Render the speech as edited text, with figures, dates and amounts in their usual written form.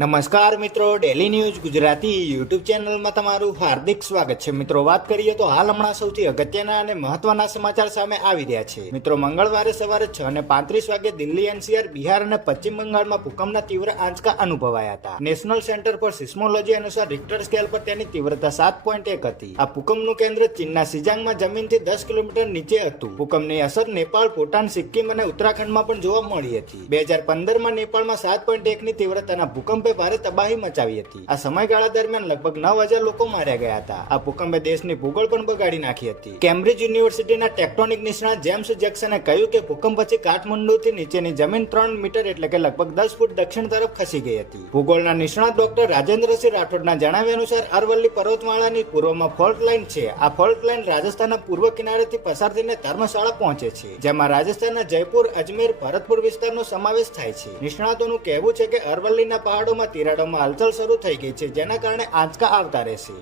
નમસ્કાર મિત્રો, daily news Gujarati YouTube ચેનલમાં તમારું હાર્દિક સ્વાગત છે. મિત્રો, વાત કરીએ તો હાલ હમણાં સૌથી અગત્યના અને મહત્વના સમાચાર સામે આવી રહ્યા છે. મિત્રો, મંગળવારે સવારે 6:35 વાગે દિલ્હી, એનસીઆર, બિહાર અને પશ્ચિમ બંગાળમાં ભૂકંપના તીવ્ર આંચકા અનુભવાયા હતા. નેશનલ સેન્ટર ફોર સિસ્મોલોજી અનુસાર રિક્ટર સ્કેલ પર તેની તીવ્રતા 7.1 હતી. આ ભૂકંપનું કેન્દ્ર ચીનના શિજાંગમાં જમીનથી 10 કિલોમીટર નીચે હતું. ભૂકંપની અસર નેપાળ, ભૂટાન, સિક્કિમ અને ઉત્તરાખંડમાં પણ જોવા મળી હતી. 2015માં નેપાળમાં 7.1ની તીવ્રતાના ભૂકંપે ભારે તબાહી મચાવી હતી. આ સમયગાળા દરમિયાન લગભગ 9,000 લોકો માર્યા ગયા હતા. આ ભૂકંપે દેશની ભૂગોળ પણ બગાડી નાખી હતી. કેમ્બ્રિજ યુનિવર્સિટીના ટેક્ટોનિક નિષ્ણાત જેમ્સ જેક્સને કહ્યું કે ભૂકંપ પછી કાઠમંડુથી નીચેની જમીન 3 મીટર એટલે કે લગભગ 10 ફૂટ દક્ષિણ તરફ ખસી ગઈ હતી. ભૂગોળના નિષ્ણાત ડોક્ટર રાજેન્દ્રસિંહ રાઠોડના જણાવ્યા અનુસાર અરવલ્લી પર્વતમાળાની પૂર્વમાં ફોલ્ટ લાઇન છે. આ ફોલ્ટ લાઇન રાજસ્થાનના પૂર્વ કિનારેથી પસાર થઈને ધર્મશાળા પહોંચે છે, જેમાં રાજસ્થાનના જયપુર, અજમેર, ભરતપુર વિસ્તારનો સમાવેશ થાય છે. નિષ્ણાતોનું કહેવું છે કે અરવલ્લીના પહાડોમાં તિરાડોમાં હલચલ શરૂ થઈ ગઈ છે, જેના કારણે આંચકા આવતા રહેશે.